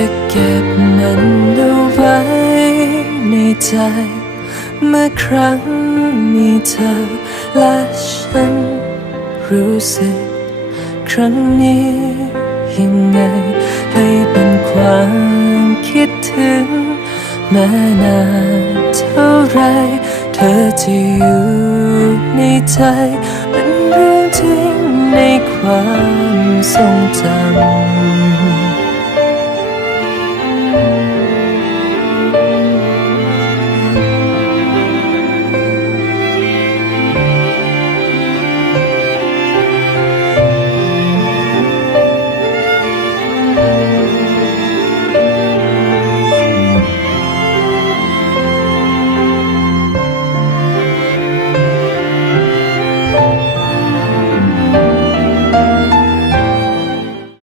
จะเก็บมันเอาไว้ในใจ เมื่อครั้งมีเธอและฉันรู้สึก ครั้งนี้ยังไง ให้เป็นความคิดถึง แม้นานเท่าไร เธอจะอยู่ในใจ เป็นเรื่องจริงในความทรงจำ